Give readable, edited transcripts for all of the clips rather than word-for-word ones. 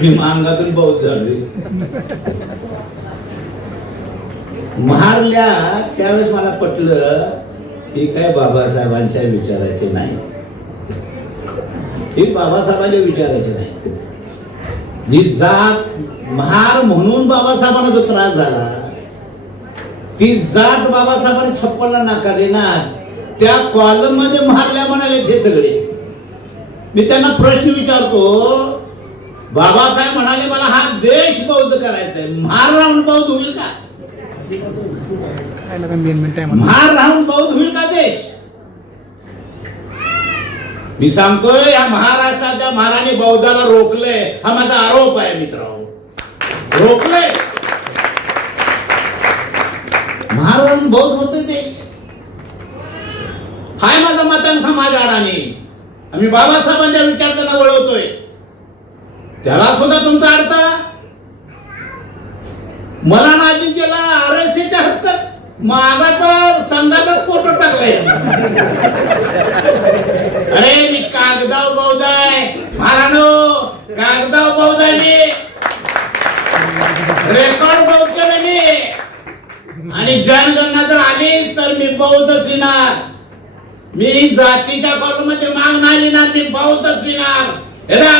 मी मांगातून बौद्ध झालोय. महारल्या त्यावेळेस मला पटलं हे काय बाबासाहेबांच्या विचाराचे नाही, हे बाबासाहेबांच्या विचाराचे नाही. जी जात महार म्हणून बाबासाहेबांना जो त्रास झाला, ती जात बाबासाहेबांनी 56 नाकारली ना. त्या कॉलम मध्ये महारल्या म्हणाले हे सगळे. मी त्यांना प्रश्न विचारतो, बाबासाहेब म्हणाले मला हा देश बौद्ध करायचा आहे, महार राहून बौद्ध होईल का? महार राहून बौद्ध होईल का देश? मी सांगतोय या महाराष्ट्राच्या महाराणी बौद्धाला रोखले, हा माझा आरोप आहे मित्रांनो. रोखले महार राहून बौद्ध होतोय देश, हाय माझा मतांचा समाज अडाणी. आम्ही बाबासाहेबांच्या विचारांना वळवतोय, त्याला सुद्धा तुमचा अडता. मला नाजी केला RSAच्या हस्तात, माझा तर संघाचाच फोटो टाकलाय. अरे मी कागदाव बौद्ध आहे महाराणो, कागदाव बौद्ध आहे मी, रेकॉर्ड बौद्ध केलं मी. आणि जनगणना जर आलीच तर मी बौद्ध लिहिणार. मी जातीच्या कॉलममध्ये माग नाही लिहिणार, मी बौद्धच लिहिणार.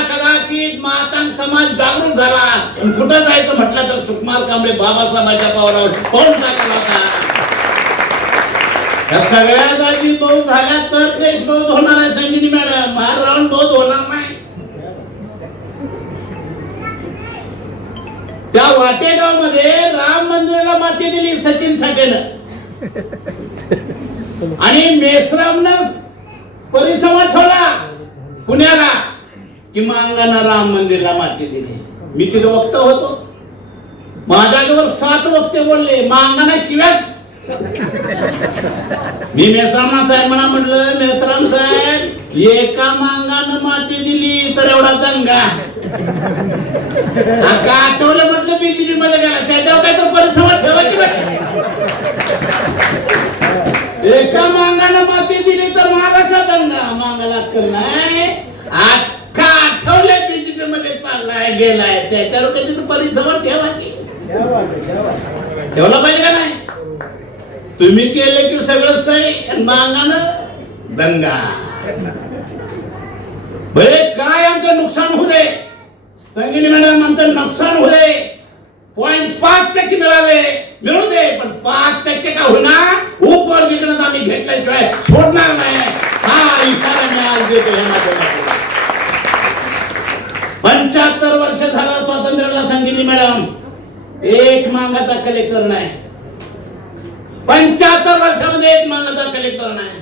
कदाचित मातान समाज जागृत झाला, कुठं जायचं म्हटलं तर सुकुमार कांबळे बाबासाहेबांच्या पावलावर कोण टाकला होता. या सगळ्या जाती बौद्ध झाल्या तर देश बौद्ध होणार आहे. संगिनी मॅडम, महार राहून बौद्ध होणार नाही. त्या वाटेगाव मध्ये राम मंदिराला माती दिली सचिन साठेनं, आणि मेश्रामनं परिसंवाद ठेवला पुण्याला की मांगाना राम मंदिरला माती दिली. मी तिथे वक्ता होतो, माझ्याजवळ 7 वक्ते बोलले, मांगाना शिव्याच. मी मेश्राम साहेब म्हणा म्हटलं, मेश्राम साहेब एका मांगानं माती दिली तर एवढा दंगा का आठवलं म्हटलं बीजेपी मध्ये गेला, त्याच्यावर काय तर परिसंवाद ठेवायची वाटते. एका मांगानं माती दिली तर महाराष्ट्रात दंगा, मांगाला अक्कल नाही. अख्खा आठवले बीजेपी मध्ये चाललाय गेलाय, त्याच्यावर कधी तर परिसंवाद ठेवायची. ठेवला पाहिजे का नाही? तुम्ही केले की सगळं सही, मांगानं दंगा. भले काय आमचं नुकसान होऊ दे, संगिनी मॅडम आमचं नुकसान होऊ दे, 0.5% मिळावे मिळू दे, पण 5% का होईना उपवर्गीकरण आम्ही घेतल्याशिवाय सोडणार नाही. हा इशारा मी आज देतो. 75 वर्ष झालं स्वातंत्र्याला संगिनी मॅडम, एक मांगाचा कलेक्टर नाही. 75 वर्षामध्ये एक मांगाचा कलेक्टर नाही.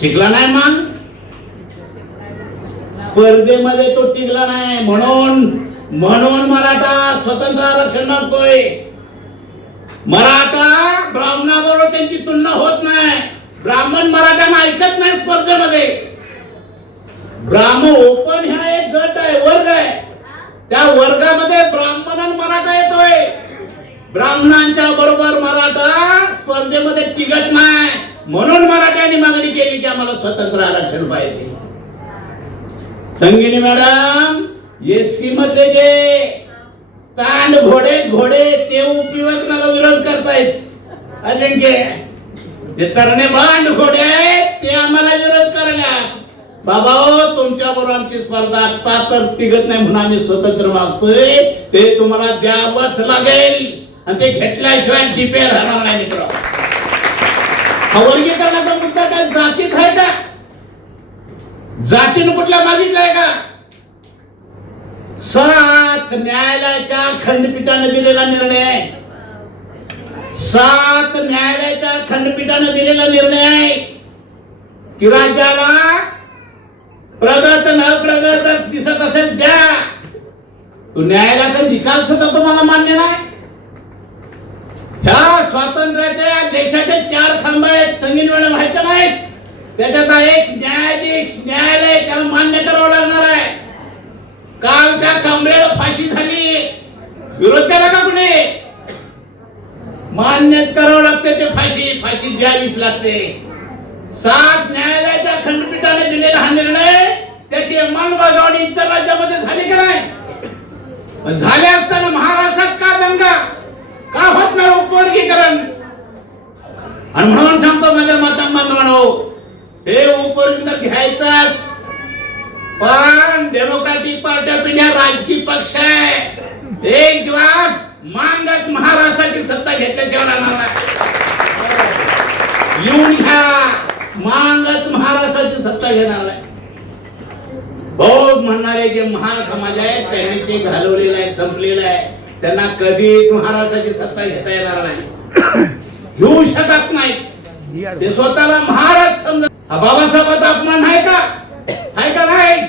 शिकला नाही मांग, स्पर्धेमध्ये तो टिकला नाही. म्हणून मराठा स्वतंत्र आरक्षण मागतोय. मराठा ब्राह्मणाबरोबर त्यांची तुलना होत नाही. ब्राह्मण मराठ्यांना ऐकत नाही स्पर्धेमध्ये. ब्राह्मण ओपन ह्या एक गट आहे, वर्ग आहे, त्या वर्गामध्ये ब्राह्मण आणि मराठा येतोय. ब्राह्मणांच्या बरोबर मराठा स्पर्धेमध्ये टिकत नाही. म्हणून मराठ्यांनी मागणी केली की आम्हाला स्वतंत्र आरक्षण पाहिजे. संगिनी मॅडम, एससी मध्ये जे तांड घोडे ते उपविभागाला विरोध करतायत. अजिंक्य ते तरणे बांड घोडे आहेत, ते आम्हाला विरोध करायला. बाबा तुमच्या बरोबर आमची स्पर्धा आता तर टिकत नाही, म्हणून आम्ही स्वतंत्र मागतोय. ते तुम्हाला द्यावंच लागेल, आणि ते घेतल्याशिवाय डिपे राहणार नाही. मित्र, हा वर्गीकरणाचा मुद्दा काय जातीत आहे का? जातीनं कुठल्या मागितलाय का? 7 न्यायालयाच्या खंडपीठाने दिलेला निर्णय आहे. 7 न्यायालयाच्या खंडपीठाने दिलेला निर्णय आहे की राज्याला प्रगत न प्रगत दिसत असेल द्या. तो न्यायालयाचा निकाल सुद्धा तुम्हाला मान्य नाही. ह्या स्वातंत्र्याच्या देशाचे 4 खांब आहेत, संगिनी मॅडम माहिती नाहीत. त्याच्यात एक न्यायालय त्याला मान्य करावं लागणार आहे. काल त्या कांबळेला फाशी झाली, विरोध केला का कुणी? मान्यच करावं लागते ते. फाशी द्यावीच लागते. 7 न्यायालयाच्या खंडपीठाने दिलेला हा निर्णय, त्याची अंमलबजावणी इतर राज्यामध्ये झाली का नाही? झाले असताना महाराष्ट्रात का दंगा का होत नाही उपवर्गीकरण? आणि म्हणून सांगतो माझ्या बांधवांनो, हे उपवर्गीकरण घ्यायचाच, पण डेमोक्रॅटिक पार्टी ऑफ इंडिया राजकीय पक्ष आहे. एक दिवस मांगत महाराष्ट्राची सत्ता घेतल्याशिवाय राहणार नाही. येऊन घ्या, मांगत महाराष्ट्राची सत्ता घेणार आहे. बहुत म्हणणारे जे महासमाज आहे त्यांनी ते घालवलेलं आहे, संपलेलं आहे. त्यांना कधीच महाराष्ट्राची सत्ता घेता येणार नाही, घेऊ शकत नाही. ते स्वतःला महाराज समजत. बाबासाहेबांचा अपमान आहे का? आहे का नाही?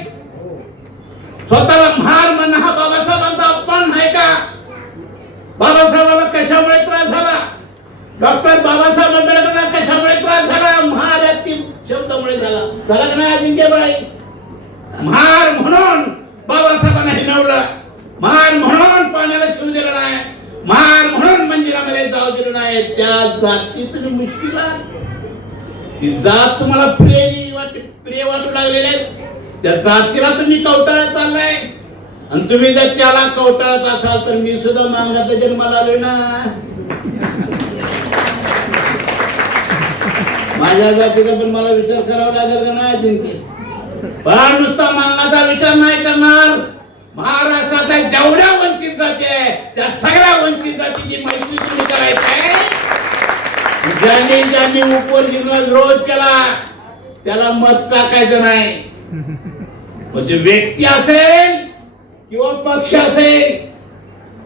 स्वतःला महार म्हणणं हा बाबासाहेबांचा अपमान आहे का? बाबासाहेबांना कशामुळे त्रास झाला? डॉक्टर बाबासाहेब आंबेडकरांना कशामुळे त्रास झाला? महार या तीन शब्दामुळे झाला. झाला का नाही अजिंक्यबाई? महार म्हणून बाबासाहेबांना हिणवलं, महार म्हणून पाण्याला शिव दिलं नाही, महार म्हणून मंदिरामध्ये जाऊ दिलं नाही. त्या जाती तुम्ही मुश्किल ती जात तुम्हाला प्रिय वाटू लागलेले आहेत. त्या जातीला तुम्ही कवटाळत चाललाय. आणि तुम्ही जर त्याला कवटाळत असाल तर मी सुद्धा मांगाचा जन्माला आलोय ना. माझ्या जातीचा पण मला विचार करावा लागेल का नाही जिंके? पण नुसता मांगाचा विचार नाही करणार. महाराष्ट्रातल्या जेवढ्या वंचित जाती आहे त्या सगळ्या वंचित जातीची मैत्री तुम्ही करायची आहे. ज्यांनी ज्यांनी उपवर्गीकरणाला विरोध केला त्याला मत टाकायचं नाही. म्हणजे व्यक्ती असेल किंवा पक्ष असेल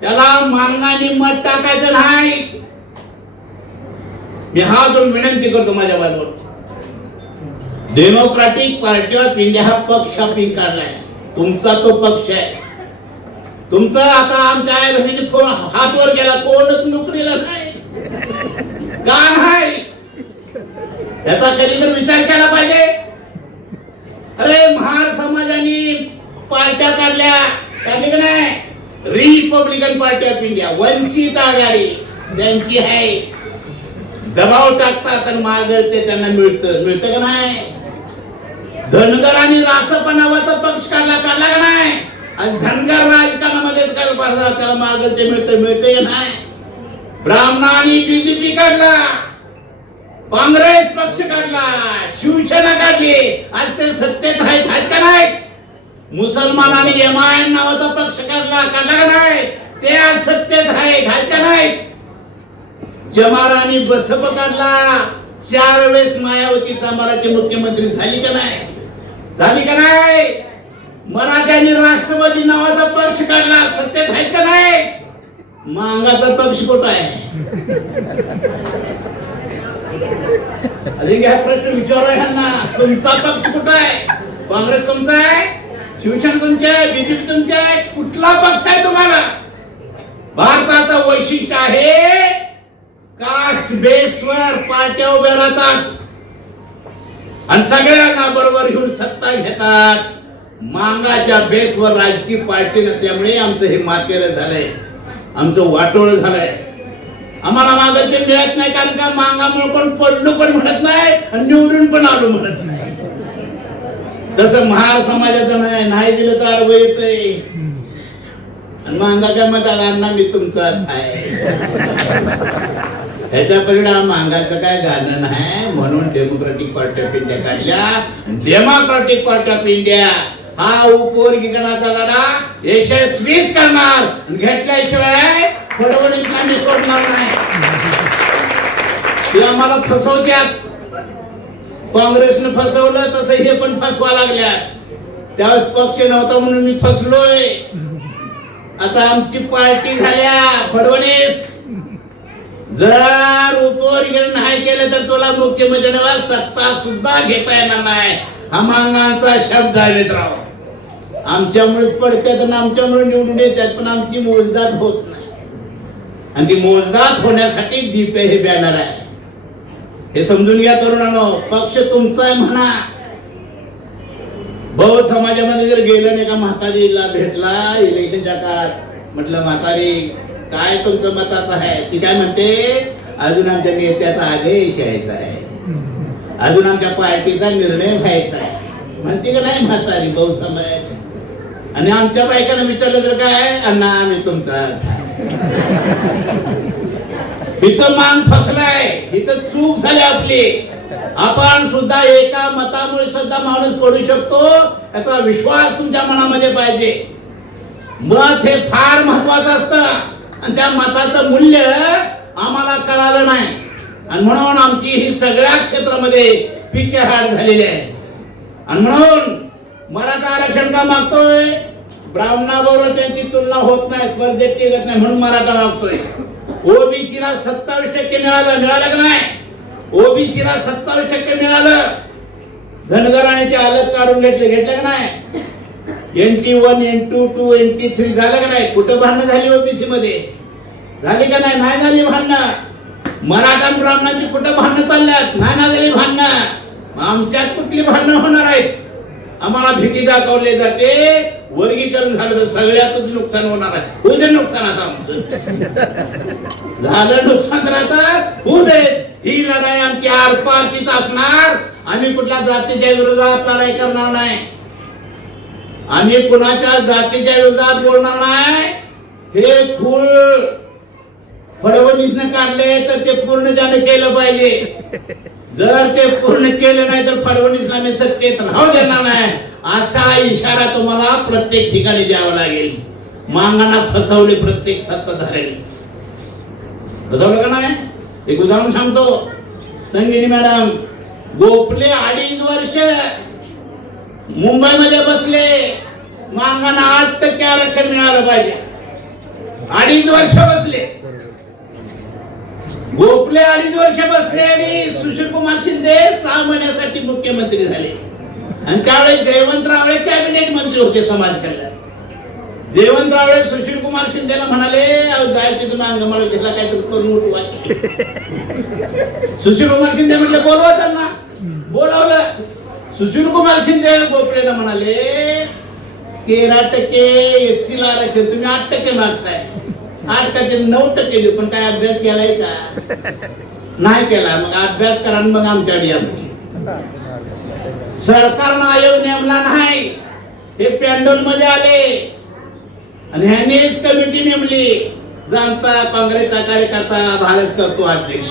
त्याला मांगाने मत टाकायचं नाही. मी हा दोन विनंती करतो माझ्या बाजूवर. डेमोक्रॅटिक पार्टी ऑफ इंडिया हा पक्ष आपण काढलाय, तुमचा तो पक्ष आहे. तुमचा आता आमच्या आई बहिणीने हात वर गेला, कोणच नोकरीला नाही का नाही याचा कधी तर विचार केला पाहिजे. अरे महार समाजाने पार्ट्या काढल्या का नाही? Republican party of India, Vanchit Aghadi त्यांची आहे. दबाव टाकतात आणि माग ते त्यांना मिळतं का नाही? धनगर आणि रासप नावाचा पक्ष काढला का नाही? आणि धनगर राजकारणामध्ये काय व्यापार झाला त्याला माग ते मिळते का नाही? ब्राह्मणांनी बीजेपी काढला, काँग्रेस पक्ष काढला, शिवसेना काढली, आज ते सत्तेत आहेत का नाही? मुसलमानांनी एमआयएम नावाचा पक्ष काढला का नाही? ते आज सत्तेत आहेत का नाही? जमारांनी बसप काढला, 4 वेळेस मायावती चांभाराची मुख्यमंत्री झाली का नाही? मराठ्यांनी राष्ट्रवादी नावाचा पक्ष काढला, सत्तेत आहेत का नाही? मांगाचा पक्ष कुठं आहे? हा प्रश्न विचारायला ना. तुमचा पक्ष कुठं आहे? काँग्रेस तुमचा आहे, शिवसेना तुमची आहे, बीजेपी तुमची आहे, कुठला पक्ष आहे तुम्हाला? भारताचं वैशिष्ट्य आहे कास्ट बेसवर पार्ट्या उभ्या राहतात आणि सगळ्यांना बरोबर घेऊन सत्ता घेतात. मांगाच्या बेसवर राजकीय पार्टी नसल्यामुळे आमचं हे मातेर झालंय, आमचं वाटोळ झालंय. आम्हाला मागं ते मिळत नाही कारण का मांगामुळे पण पडलो पण म्हणत नाही आणि निवडून पण आलो म्हणत नाही. तसं महार समाजाचं नाही दिलं तर आडवं येतंय. आणि मांगाच्या मताला मी तुमचाच आहे. ह्याच्या परिणाम मांगाचं काय गाणं नाही. म्हणून डेमोक्रॅटिक पार्टी ऑफ इंडिया काढल्या. डेमोक्रॅटिक पार्टी ऑफ इंडिया हा उपवर्गीकरणाचा लढा यशस्वीच करणार. घेतल्याशिवाय फडणवीसला मी सोडणार नाही. ते आम्हाला फसवत्यात. काँग्रेसने फसवलं तसं हे पण फसवा लागल्या. त्यावेळेस पक्ष नव्हता म्हणून मी फसलोय. आता आमची पार्टी झाल्या. फडणवीस जर उपवर्गीकरण नाही केलं तर तुला मुख्यमंत्री सत्ता सुद्धा घेता येणार नाही. हा मांगाचा शब्द आहे मित्रांनो. आमच्यामुळेच पडतात आणि आमच्यामुळे निवडून येतात पण आमची मोजदाद होत नाही. आणि ती मोजदाद होण्यासाठी दीप हे बॅनर आहे. हे समजून घ्या तरुणांनो. पक्ष तुमचा आहे म्हणा. बौद्ध समाजामध्ये जर गेलं नाही का म्हातारीला भेटला इलेक्शनच्या काळात, म्हटलं म्हातारी काय तुमचं मताचं आहे? ती काय म्हणते, अजून आमच्या नेत्याचा आदेश यायचा आहे, अजून आमच्या पार्टीचा निर्णय व्हायचा आहे. म्हणते का नाही म्हातारी बौद्ध समाज? आणि आमच्या बायकांना विचारलं तर काय, अण्णा मी तुमचाच. इथं मान फसलाय, इथं चूक झाली आपली. आपण सुद्धा एका मतामुळे सुद्धा माणूस पडू शकतो, याचा विश्वास तुमच्या मनामध्ये पाहिजे. मत हे फार महत्वाचं असतं आणि त्या मताचं मूल्य आम्हाला कळालं नाही आणि म्हणून आमची ही सगळ्या क्षेत्रामध्ये पिछेहाट झालेली आहे. आणि म्हणून मराठा आरक्षण का मागतोय? ब्राह्मणाबरोबर त्यांची तुलना होत नाही, स्पर्धेत टिकत नाही म्हणून मराठा मागतोय. ओबीसीला 27% मिळालं का नाही? ओबीसीला 27% मिळालं. धनगराने ते अलग काढून घेतले का नाही? NT1, NT2, NT3 झालं का नाही? कुठं भांडणं झाली ओबीसी मध्ये? झाली का नाही? नाही झाली भांडणं. मराठा आणि ब्राह्मणाची कुठं भांडणं चालल्यात? नाही ना झाली भांडणं. आमच्यात कुठली भांडणं होणार आहेत? आम्हाला भीती दाखवली जाते, वर्गीकरण झालं तर सगळ्यातच नुकसान होणार आहे. होऊ दे नुकसान आता आमचं. झालं नुकसान तर आता होऊ दे. ही लढाई आमची आरपारचीच असणार. आम्ही कुठल्या जातीच्या विरोधात लढाई करणार नाही. आम्ही कुणाच्या जातीच्या विरोधात बोलणार नाही. हे खूळ फडणवीसने काढले तर ते पूर्ण त्याने केलं पाहिजे. जर ते पूर्ण केलं नाही तर फडणवीसला मी सत्तेत राहू देणार नाही, असा इशारा तुम्हाला प्रत्येक ठिकाणी द्यावा लागेल. मांगांना फसवले प्रत्येक सत्ताधाऱ्यांनी. फसवलं का नाही? एक उदाहरण सांगतो. संगिनी मॅडम गोपले 2.5 वर्ष मुंबईमध्ये बसले. मांगांना 8% आरक्षण मिळालं पाहिजे. 2.5 वर्ष बसले. गोपले 2.5 वर्ष बसले आणि सुशील कुमार शिंदे 6 महिन्यासाठी मुख्यमंत्री झाले. आणि त्यावेळेस जयवंतराव कॅबिनेट मंत्री होते समाज कल्याण. जयवंतराव सुशील कुमार शिंदेला म्हणाले, जायचे तुम्ही अंगमाळ घेतला काय तर करून उठवा. सुशील कुमार शिंदे म्हटले बोलवा त्यांना. बोलावलं. सुशील कुमार शिंदे गोपलेला म्हणाले 13% SC ला आरक्षण, तुम्ही 8% मागताय. 8% 9% देऊ, पण काय अभ्यास केलाय का? नाही केला. मग अभ्यास करा मग आमच्याकडे या. सरकारनं आयोग नेमला नाही, हे पॅन्डल मध्ये आले आणि ह्यांनीच कमिटी नेमली. जनता काँग्रेसचा कार्यकर्ता भारत करतो अध्यक्ष,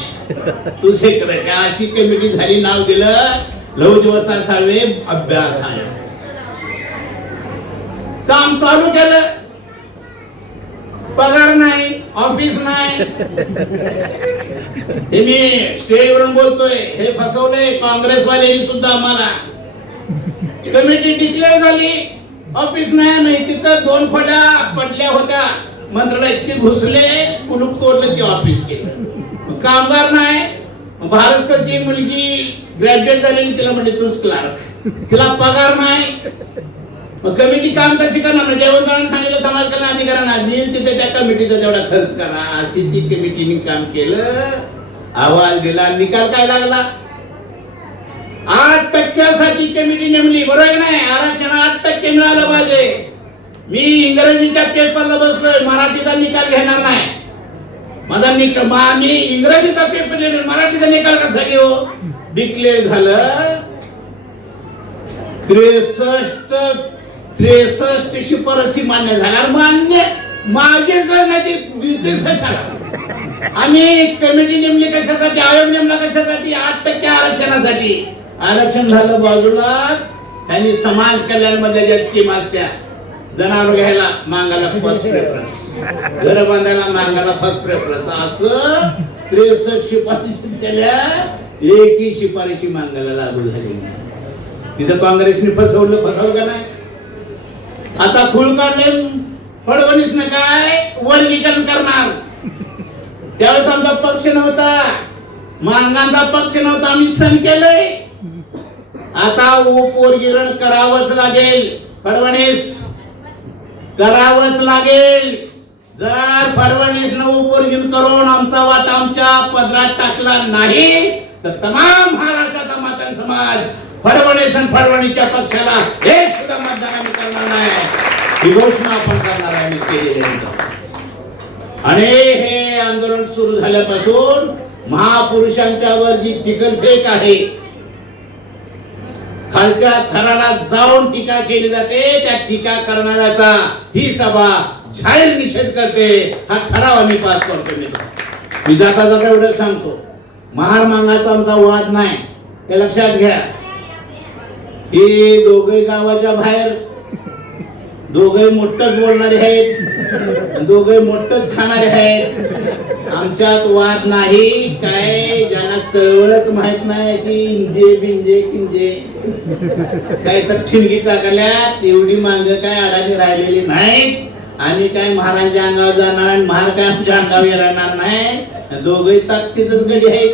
तू सेक्रेटरी, अशी कमिटी झाली. नाव दिलं लहू दिवसा साळवे अभ्यास आयोग. काम चालू केलं. पगार नाही, ऑफिस नाही. हे मी स्टेजवरून बोलतोय, हे फसवले काँग्रेसवाल्यांनी सुद्धा आम्हाला. कमिटी डिक्लेअर झाली, ऑफिस नाही. तिथं 2 फळ्या पडल्या होत्या, मंत्रालयात ते घुसले, कुलूप तोडलं, ते ऑफिस केलं. कामगार नाही. भारतकरची मुलगी ग्रॅज्युएट झालेली, तिला म्हणजे तूच क्लार्क, तिला पगार नाही. कमिटी काम कशी करणार? जयवंतरावांनी सांगितलं समाज कल्याण अधिकाऱ्यांना, तिथे त्या कमिटीचा तेवढा खर्च करा. अशी ती कमिटीने काम केलं, अहवाल दिला, निकाल काय लागला? 8% कमिटी नेमली. बरोबर नाही? आरक्षण 8% मिळालं पाहिजे. मी इंग्रजीच्या पेपरला बसलोय, मराठीचा निकाल घेणार नाही. माझा निकाल मी इंग्रजीचा पेपर लिहिलं, मराठीचा निकाल कसा घेऊ? डिक्लेअर झालं 63 शिफारसी मान्य झाल्या. मान्य मागे जर नाही आम्ही कमिटी नेमली कशासाठी? आयोग नेमला कशासाठी? 8% आरक्षणासाठी. आरक्षण झालं बाजूला. त्यांनी समाज कल्याण मध्ये ज्या स्कीम असत्या, जनावर घ्यायला मांगाला फर्स्ट प्रेफरन्स, घर बांधायला मांगाला फर्स्ट प्रेफरन्स, असं 63 शिफारशी केल्या. एकही शिफारशी मांगायला लागू झाली नाही. तिथं काँग्रेसने फसवलं का नाही? आता खूळ काढले फडणवीसने. काय वर्गीकरण करणार? त्यावेळेस आमचा पक्ष नव्हता, मांगांचा पक्ष नव्हता, आम्ही सण केलंय. आता उपवर्गीकरण करावंच लागेल. फडणवीस करावंच लागेल. जर फडणवीसनं उपवर्गीकरण करून आमचा वाटा आमच्या पदरात टाकला नाही तर तमाम महाराष्ट्राचा मातंग समाज फडणवीस आणि फडणवीसच्या पक्षाला एक सुद्धा मतदान आम्ही करणार नाही, ही घोषणा आपण करणार आहे. केलेली आणि हे आंदोलन सुरू झाल्यापासून महापुरुषांच्या वर जी चिकलफेक आहे, खालच्या थराला जाऊन टीका केली जाते, त्या टीका करणाऱ्याचा ही सभा जाहीर निषेध करते. हा ठराव आम्ही पास करतो. मी जाता जाता एवढं सांगतो, महार मागाचा आमचा वाद नाही, हे लक्षात घ्या. हे दोघे गावाच्या बाहेर, दोघे मोठच बोलणारे आहेत, दोघे मोठच खाणारे आहेत. आमच्यात वाद नाही. काय ज्यांना चळवळच माहित नाही की इंजे बिंजे किंजे काय तर ठिणगी टाकल्या, तेवढी मांग काय अडाणी राहिलेली नाहीत. आम्ही काय महाराजांच्या अंगावर जाणार आणि महार काय आमच्या अंगावर येणार नाही. दोघे ताकदीचंच गडी आहेत.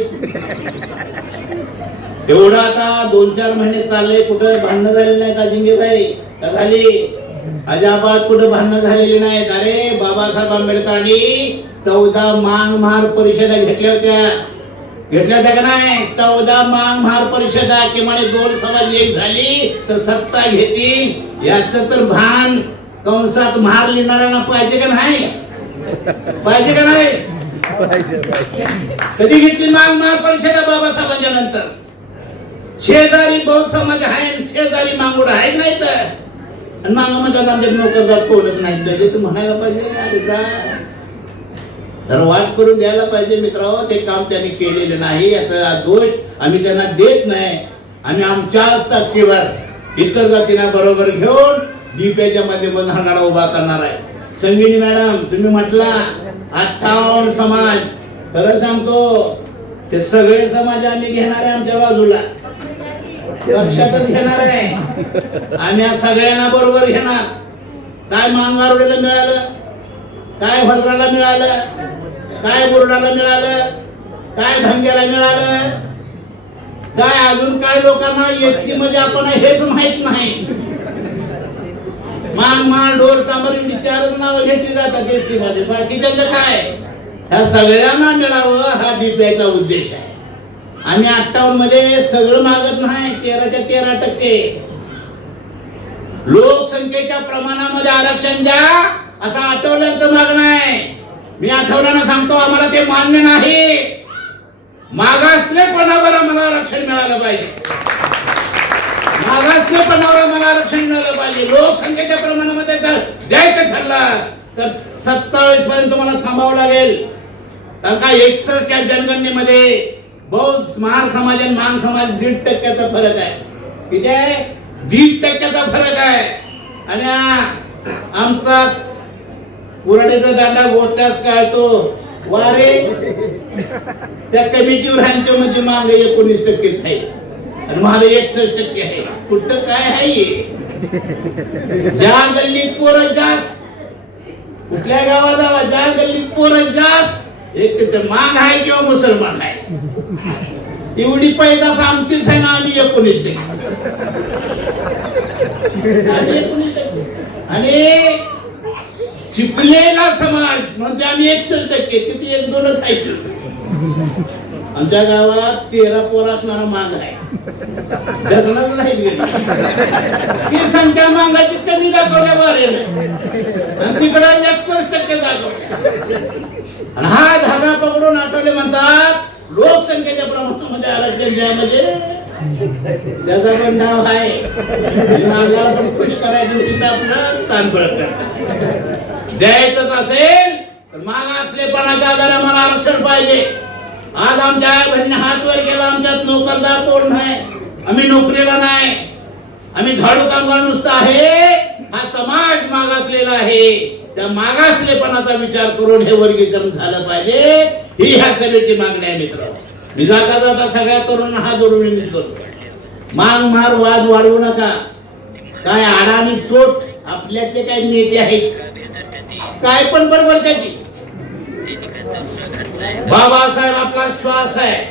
एवढं आता 2-4 महिने चालले, कुठं भांडणं झालेली नाहीत अजिंक्यभाई का झाली? अजाबात कुठं भांडणं झालेली नाहीत. अरे बाबासाहेब आंबेडकरांनी 14 मांग महार परिषदा घेतल्या होत्या का नाही? 14 मांग महार परिषदा, किमान 2 समाज एक झाली तर सत्ता घेतील याच तर भान कंसात महार लिहिणाऱ्यांना पाहिजे का नाही? पाहिजे का नाही? कधी घेतली मांग महार परिषदा बाबासाहेबांच्या नंतर? शेजारी बौद्ध समाज आहे, शेजारी मांगुड आहे नाही तर, आणि मांग म्हणतात आमच्या नोकरदार कोणच नाही. तर म्हणायला पाहिजे अरे जा, तर वाद करून द्यायला पाहिजे. मित्रांनो, ते काम त्यांनी केलेलं नाही, याचा दोष आम्ही त्यांना देत नाही. आम्ही आमच्या साक्षीवर इतर जातींना बरोबर घेऊन डीपीच्या माध्यमातून हा लढा उभा करणार आहे. संगिनी मॅडम, तुम्ही म्हटला 58 समाज, खरं सांगतो ते सगळे समाज आम्ही घेणार आहे आमच्या बाजूला, लक्षातच घेणार आहे. आम्ही या सगळ्यांना बरोबर घेणार. काय मांगारोडीला मिळालं, काय भलराला मिळालं, काय बोर्डाला मिळालं, काय भंग्याला मिळालं, काय अजून काय लोकांना एससी मध्ये आपण हेच माहित नाही. मांग डोर चांबर विचारच नाव घेतली जातात एससी मध्ये, बाकीच्याचं काय? ह्या सगळ्यांना मिळावं हा डीपीआयचा उद्देश आहे. आम्ही 58 मध्ये सगळं मागत नाही, 13च्या 13%. लोकसंख्येच्या प्रमाणामध्ये आरक्षण द्या असं आठवल्यांचं मागणं आहे. मी आठवल्यानं सांगतो, आम्हाला ते मान्य नाही. मागासलेपणावर आम्हाला आरक्षण मिळालं पाहिजे. मागासलेपणावर आम्हाला आरक्षण मिळालं पाहिजे. लोकसंख्येच्या प्रमाणामध्ये जर द्यायचं ठरलं तर 27 पर्यंत मला थांबावं लागेल. कारण का 61च्या जनगणनेमध्ये बौद्ध महार समाज आणि मांग समाज 1.5% फरक आहे. किती आहे? 1.5% फरक आहे. आणि आमचाच कुराडीचा दांडा गोत्यास काय तो वारे त्या कमिटीवर आहे, तो म्हणजे मांग 19%च आहे आणि मला 61% आहे. कुठं काय आहे? ज्या गल्लीत पोरं जास्त, कुठल्या गावात जावा, ज्या गल्लीत पोरं जास्त, एक तिथे मांग आहे किंवा मुसलमान आहे. एवढी पैदास आमचीच आहे ना, आम्ही 19%. आणि शिकलेला समाज म्हणजे आम्ही 61%, किती 1-2च आहे. आमच्या गावात 13 पोर असणारा मांग आहे, डझनच नाही. ती संख्या मांगाची कमी दाखवल्या बरं, आणि तिकडे 61% दाखवल्या. आणि हा धागा पकडून आठवले म्हणतात लोकसंख्येच्या प्रमाणामध्ये आरक्षण द्या, म्हणजे त्याचा पण नाव आहे. मागाला पण खुश करायचं, तिथं आपलं स्थान बळत करतात. द्यायचंच असेल तर मागासलेपणाच्या आधारे आम्हाला आरक्षण पाहिजे. आज आमच्या बहिणी हात वर केला, आमच्यात नोकरदार कोण नाही, आम्ही नोकरीला नाही, आम्ही झाडू कामगार नुसतं आहे. हा समाज मागासलेला आहे. त्या मागासलेपणाचा विचार करून हे वर्गीकरण झालं पाहिजे, ही ह्या सभेची मागणी आहे. मित्र, मी जाता जाता सगळ्या तरुणांना हात जोडून विनंती करतो, मांग महार वाद वाढवू नका. काय आडाणी चोट आपल्यातले काही नेते आहेत, काय पण बरोबर त्याची. बाबासाहेब आपला श्वास आहे,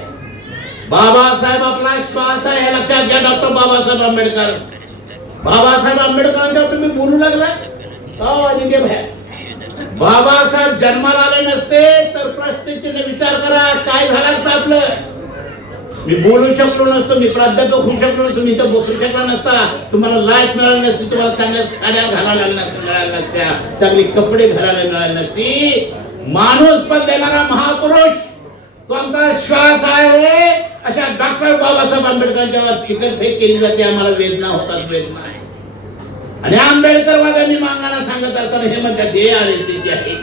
बाबासाहेब आपला श्वास आहे, हे लक्षात घ्या. डॉक्टर बाबासाहेब आंबेडकर, बाबासाहेब आंबेडकरांच्या तुम्ही बोलू लागला. बाबासाहेब जन्माला आले नसते तर प्रश्नचिन्ह विचार करा, काय झालं असतं आपलं. मी बोलू शकलो नसतो, मी प्राध्यापक होऊ शकलो नसतो, मी इथं बसू शकला नसता, तुम्हाला लाईफ मिळाली नसती, तुम्हाला चांगल्या साड्या घालायला मिळाल्या नसत्या, चांगले कपडे घालायला मिळाले नसती. माणूस पण देणारा महापुरुष तो आमचा श्वास आहे, अशा डॉक्टर बाबासाहेब आंबेडकरांच्या चिकलफेक केली जाते. आम्हाला वेदना होतात, वेदना आहे. आणि आंबेडकरवाद्यांनी मांगाना सांगत असताना हे म्हणतात हे आरएसएसचे आहे.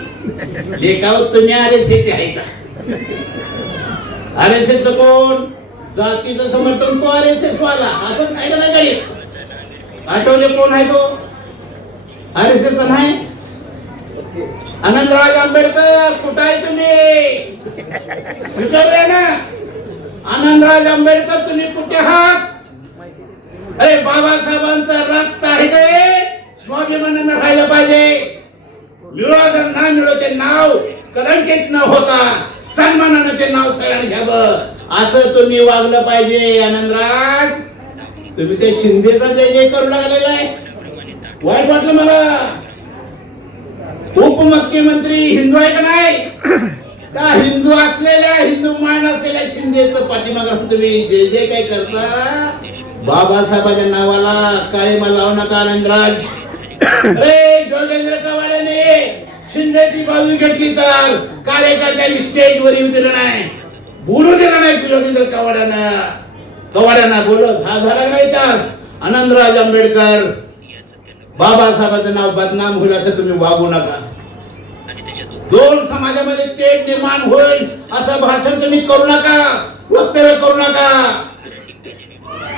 हे का तुम्ही आरएसएसचे आहे का? आरएसएसचं कोण? जातीचं समर्थन तो आरएसएस वाला. असंच आहे का नाही गाडी? आठवले कोण आहे तो? आरएसएसचा नाही. आनंदराज आंबेडकर कुठं आहे तुम्ही? विचारूया ना. आनंदराज आंबेडकर तुम्ही कुठे आहात? अरे बाबासाहेबांचं रक्त आहे ते स्वाभिमानानं राहिलं पाहिजे. मिळो ना मिळो ते नाव कलंकित न होता सन्मानानं ते नाव सगळ्यांनी घ्यावं असं तुम्ही वागलं पाहिजे. आनंदराज तुम्ही ते शिंदेचा जय जय करू लागलेला आहे. वाईट वाटलं मला. उपमुख्यमंत्री हिंदू आहे का नाही? का हिंदू असलेल्या हिंदू मान असलेल्या शिंदेचं पाठीमागं तुम्ही जे जे काय करता बाबासाहेबांच्या नावाला काळीमा लावू नका. आनंदराज अरे जोगेंद्र कवाड्याने शिंदेची बाजू घेतली तर कार्यकर्त्यांनी स्टेजवर येऊ दिलं नाही, बोलू दिलं नाही. जोगेंद्र कवाड्यांना बोलत हा झाला नाही तास. आनंदराज आंबेडकर बाबासाहेबांचं नाव बदनाम होईल असं तुम्ही वागू नका. दोन समाजामध्ये तेढ निर्माण होईल असं भाषण तुम्ही करू नका, वक्तव्य करू नका.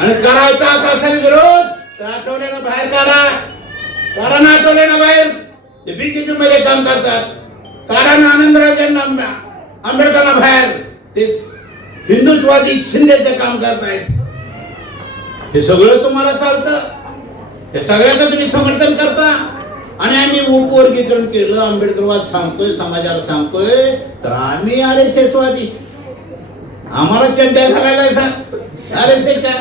आणि करायचा असेल विरोध तर आठवड्यानं बाहेर काढा. काढा ना आठवड्यानं बाहेर. ते बीजेपी मध्ये काम करतात. काढा ना आनंदराजांना आंबेडकरांना बाहेर. ते हिंदुत्ववादी शिंदेचं काम करतायत. हे सगळं तुम्हाला चालतं. हे सगळ्याचं तुम्ही समर्थन करता. आणि आम्ही उपवर्गीकरण केलं, आंबेडकरवाद सांगतोय, समाजाला सांगतोय तर आम्ही आरएसएसवादी. आम्हाला चड्ड्या घालायला सांग आरएसएसच्या.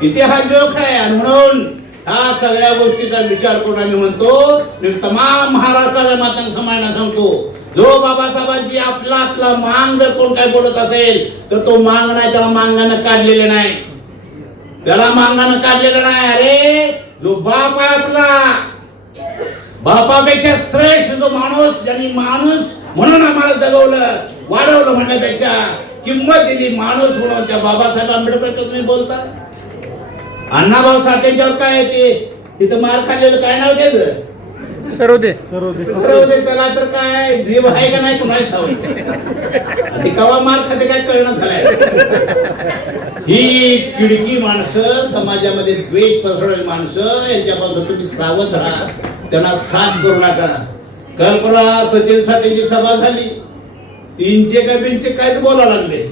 किती हा जोक आहे. आणि म्हणून ह्या सगळ्या गोष्टीचा विचार करून आम्ही म्हणतो तमाम महाराष्ट्राला माता समाजाला सांगतो जो बाबासाहेबांची आपला मांग जर कोण काय बोलत असेल तर तो मांग नाही, त्याला मांगानं काढलेलं नाही. त्याला मांगानं काढलेलं नाही. अरे जो बाप आहे आपला, बापापेक्षा श्रेष्ठ जो माणूस ज्यांनी माणूस म्हणून आम्हाला जगवलं वाढवलं म्हणण्यापेक्षा किंमत दिली माणूस म्हणून त्या बाबासाहेब आंबेडकर तुम्ही बोलता. अण्णाभाऊ साठेंच्यावर काय ते तिथं मार खाल्लेलं काय नाव त्याचं? सर्वोदय. त्याला तर काय जीव आहे का नाही कुणाला ठाऊक. कवा मार खाते काय कळणं झालंय. ही किडकी माणसं, समाजामध्ये द्वेष पसरवलेली माणसं, यांच्यापासून तुम्ही सावध राहा. त्यांना साथ करू नका. कल्पना सचिन साठेंची सभा झाली. तीनचे का बिनचे कायच बोला लागले.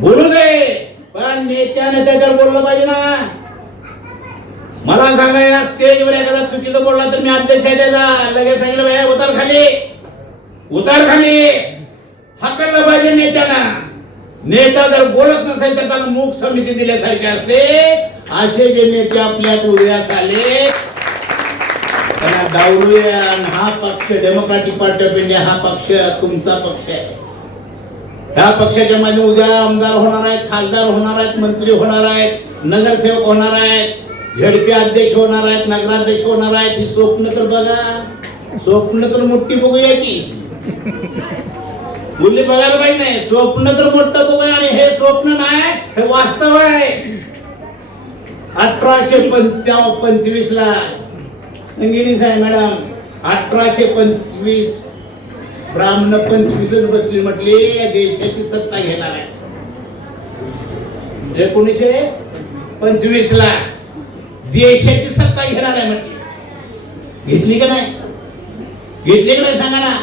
बोलू दे पण नेत्याने त्याच्यावर बोललं पाहिजे ना. मला सांगा या स्टेजवर एखादा चुकीचं बोलला तर मी अध्यक्ष आहे त्याचा. लगेच सांगितलं बाया उतार खाली, उतार खाली. हाकललं पाहिजे नेत्याला. नेता जर बोलत नसेल तर त्याला मूक समिती दिल्यासारखे असते. असे जे नेते आपल्यात उदयास आले त्यांना डावलूया. हा पक्ष डेमोक्रॅटिक पार्टी ऑफ इंडिया हा पक्ष तुमचा पक्ष आहे. ह्या पक्षाच्या मध्ये उद्या आमदार होणार आहेत, खासदार होणार आहेत, मंत्री होणार आहेत, नगरसेवक होणार आहेत, झडपी अध्यक्ष होणार आहेत, नगराध्यक्ष होणार आहेत. ही स्वप्न तर बघा. स्वप्न तर मोठी बघूया की मुली बघायला पाहिजे नाही. स्वप्न तर मोठं बघूया. आणि हे स्वप्न नाही, हे वास्तव आहे. 1825 ला संगिनी साहेब मॅडम 1825 ब्राह्मण 25 बसली म्हटली देशाची सत्ता घेणार आहे. 1925 ला देशाची सत्ता घेणार आहे म्हटली. घेतली का नाही? घेतली का नाही सांगा ना.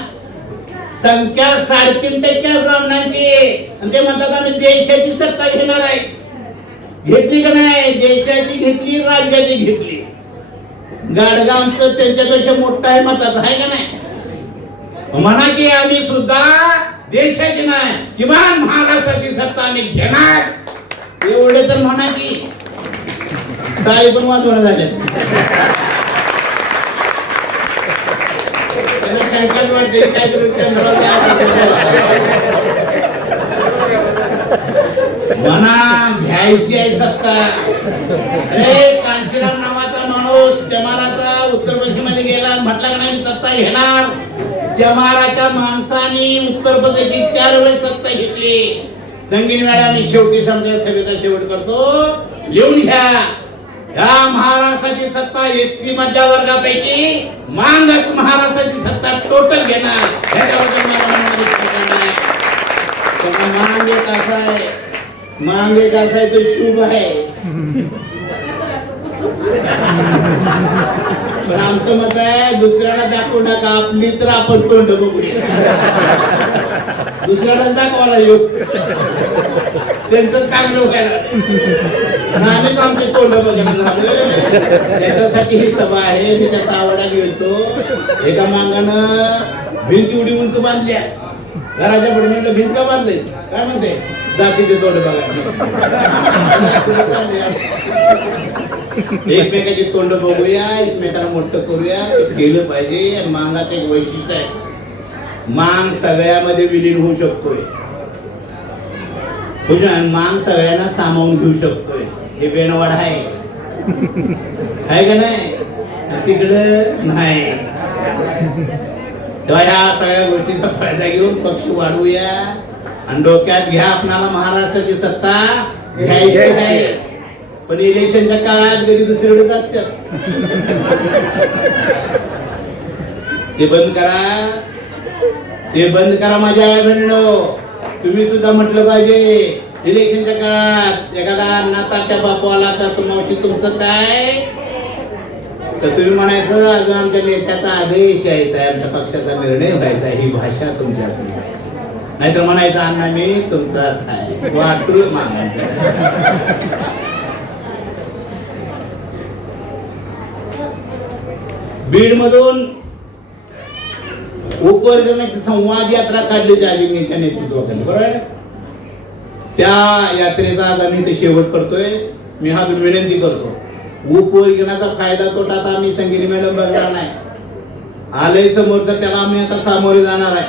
संख्या 3.5% ब्राह्मणांची आणि ते म्हणतात आम्ही देशाची सत्ता घेणार आहे. घेतली का नाही? देशाची घेतली, राज्याची घेतली. गाडगामचं त्यांच्यापेक्षा मोठं आहे मताचं आहे का नाही? म्हणा की आम्ही सुद्धा देशाची नाही किमान महाराष्ट्राची सत्ता आम्ही घेणार. एवढे तर म्हणा की टाळी पण वाजवणं झाले. संकट वाटते काहीतरी म्हणा घ्यायची आहे सत्ता. अरे कांशीराम नावाचा माणूस जमानाचा उत्तर पश्चिम मध्ये गेला म्हटला का नाही सत्ता घेणार. चमाराच्या माणसाने उत्तर प्रदेशची 4 वेळेस सत्ता घेतली. संगीनी मॅडम मी शेवटी समजा सभेचा शेवट करतो, लिहून घ्या. या महाराष्ट्राची सत्ता एससी मध्य वर्गापैकी मांगच महाराष्ट्राची सत्ता टोटल घेणार. ह्याच्याबद्दल मला मांग एक असा आहे, मांग एक असा आहे तो शुभ आहे. पण आमचं मत आहे दुसऱ्याला दाखवू नका, आपली तर आपण तोंड बघूया. दुसऱ्याला दाखवायला येऊ, त्यांचं चांगलं व्हायला आम्हीच आमचे तोंड बघणार. त्याच्यासाठी ही सभा आहे. मी त्याचा आवडा घेतो. एका मांगानं भिंत एवढी उंच बांधल्या, घराच्या पडमेंट भिंत का बांधले काय म्हणते, जातीचे तोंड बघा. एकमेकाची तोंड बघूया, एकमेकांना मोठं करूया, ते केलं पाहिजे. आणि मांगाचं एक वैशिष्ट्य आहे, मांग सगळ्यामध्ये विलीन होऊ शकतोय, मांग सगळ्यांना सामावून घेऊ शकतोय. हे बेनवाड आहे का नाही, तिकडं नाही. तेव्हा ह्या सगळ्या गोष्टीचा फायदा घेऊन पक्ष वाढवूया आणि डोक्यात घ्या आपणाला महाराष्ट्राची सत्ता घ्यायची आहे. पण इलेक्शनच्या काळात गडी दुसरीकडेच असतात, ते बंद करा, ते बंद करा. माझ्या आई बहिणींनो, तुम्ही सुद्धा म्हटलं पाहिजे इलेक्शनच्या काळात एखादा नाताच्या बापाला तर मावशी तुमचं काय, तर तुम्ही म्हणायचं अजून आमच्या नेत्याचा आदेश यायचा आहे, आमच्या पक्षाचा निर्णय व्हायचा आहे. ही भाषा तुमची असली पाहिजे. नाहीतर म्हणायचं अण्णा मी तुमचाच आहे, वाटून मागायचं. बीड मधून उपवर्गणाची संवाद यात्रा काढली जालिंगेच्या नेतृत्वाखाली, बरोबर. त्या यात्रेचा आज आम्ही ते शेवट करतोय. मी हा विनंती करतो, उपवर्गणाचा फायदा तोटा आता आम्ही संगीनी मॅडम बघणार नाही. आलंय समोर तर त्याला आम्ही आता सामोरे जाणार आहे.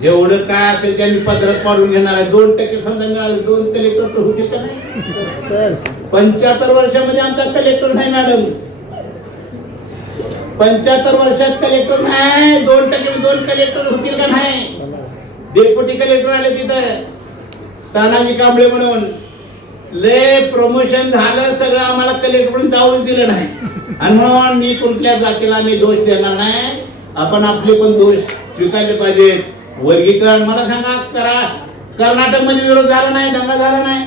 जेवढं काय असेल ते आम्ही पदरात पाडून घेणार आहे. 2% समजा मिळाले, 2 कलेक्टर तर होतील का नाही. 75 वर्षामध्ये आमचा कलेक्टर नाही मॅडम, 75 वर्षात कलेक्टर नाही. 2% 2 कलेक्टर होतील का नाही. डेप्युटी कलेक्टर आले तिथं, तानाजी कांबळे म्हणून, लय प्रमोशन झालं सगळं, आम्हाला कलेक्टर म्हणून जाऊच दिलं नाही. आणि म्हणून मी कुठल्या जातीला मी दोष देणार नाही. आपण आपले पण दोष स्वीकारले पाहिजेत. वर्गीकरण मला सांगा, कर्नाटक मध्ये विरोध झाला नाही, दंगा झाला नाही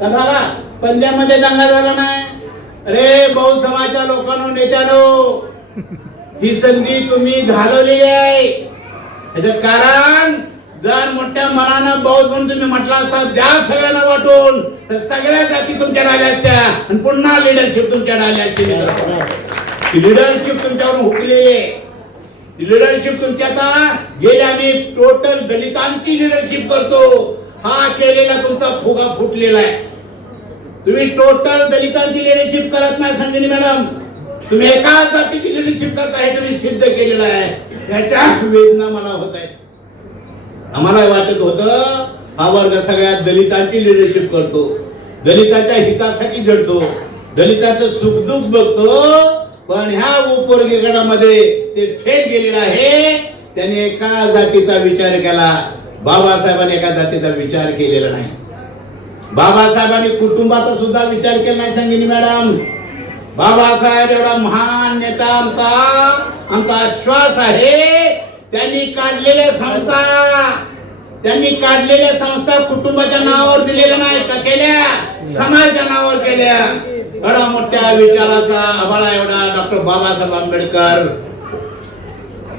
का झाला, पंजाब मध्ये दंगा झाला नाही. अरे बहु समाजाच्या लोकांनो, नेत्यानो, ही संधी तुम्ही घालवली आहे. याचं कारण जर मोठ्या मनानं बौद्ध म्हणून तुम्ही म्हटलं असता द्या सगळ्यांना वाटून, तर सगळ्या जाती तुमच्या डाल्या असत्या आणि पुन्हा लिडरशिप तुमच्या डाल्या असते. लिडरशिप तुमच्यावर हुकलेली आहे. लिडरशिप तुमची आता गेले आम्ही टोटल दलितांची लिडरशिप करतो. हा केलेला तुमचा फुगा फुटलेला आहे. तुम्ही टोटल दलितांची लिडरशिप करत नाही संगिनी मॅडम, तुम्ही एका जातीची लिडरशिप करता, हे तुम्ही सिद्ध केलेलं आहे. याच्या वेदना मला होत आहेत. आम्हाला वाटत होतं हा वर्ग सगळ्यात दलितांची लिडरशिप करतो, दलितांच्या हितासाठी झटतो, दलितांचं सुखदुःख बघतो. पण ह्या उपवर्गीकरणामध्ये ते फेल गेलेलं आहे. त्यांनी एका जातीचा विचार केला, बाबासाहेबांनी एका जातीचा विचार केलेला नाही. बाबासाहेबांनी कुटुंबाचा सुद्धा विचार केला नाही संगिनी मॅडम. बाबासाहेब एवढा महान नेता आमचा आश्वास आहे. त्यांनी काढलेल्या संस्था कुटुंबाच्या नावावर दिलेल्या नाही, का केल्या, समाजाच्या नावावर केल्या. एवढा मोठ्या विचाराचा आभाळा एवढा डॉक्टर बाबासाहेब आंबेडकर,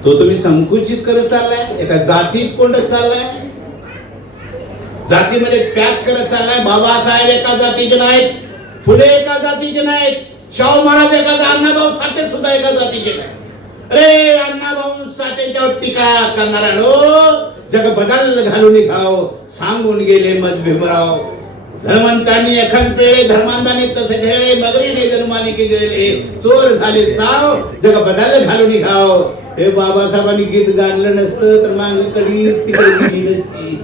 तो तुम्ही संकुचित करत चाललाय, एका जातीत कोंडत चाललाय, जातीमध्ये पॅक करत चाललाय. बाबासाहेब एका जातीचे नाहीत, फुले एका जातीचे नाहीत, शाहू महाराज एका, अण्णाभाऊ साठे सुद्धा एका जातीचे नाहीत. अरे अण्णाभाऊ साठेंच्यावर टीका करणाऱ्यानो, जग बदल घालून घाव सांगून गेले मज भीमराव. धर्मंतांनी एखन पेळे, धर्मांतांनी तसे घेळे, मगरीने जन्माने केले, चोर झाले साव, जग बदल घालून घाव. हे बाबासाहेबांनी गीत गाणलं नसतं तर माग कधीच तिकडे गेली नसती.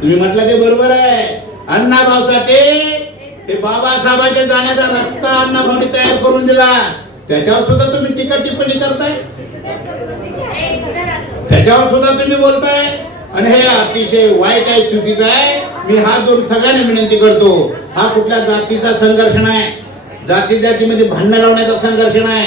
तुम्ही म्हटलं ते बरोबर आहे. अण्णाभाऊ साठे हे बाबासाहेबांच्या जाण्याचा रस्ता अण्णाभाऊंनी तयार करून दिला. त्याच्यावर सुद्धा तुम्ही टीका टिप्पणी करताय, त्याच्यावर सुद्धा तुम्ही बोलताय, आणि हे अतिशय वाईट आहे, चुकीचं आहे. मी हात जोडून सगळ्यांना विनंती करतो, हा कुठल्या जातीचा संघर्ष नाही, जाती जातीमध्ये भांडण लावण्याचा संघर्ष नाही.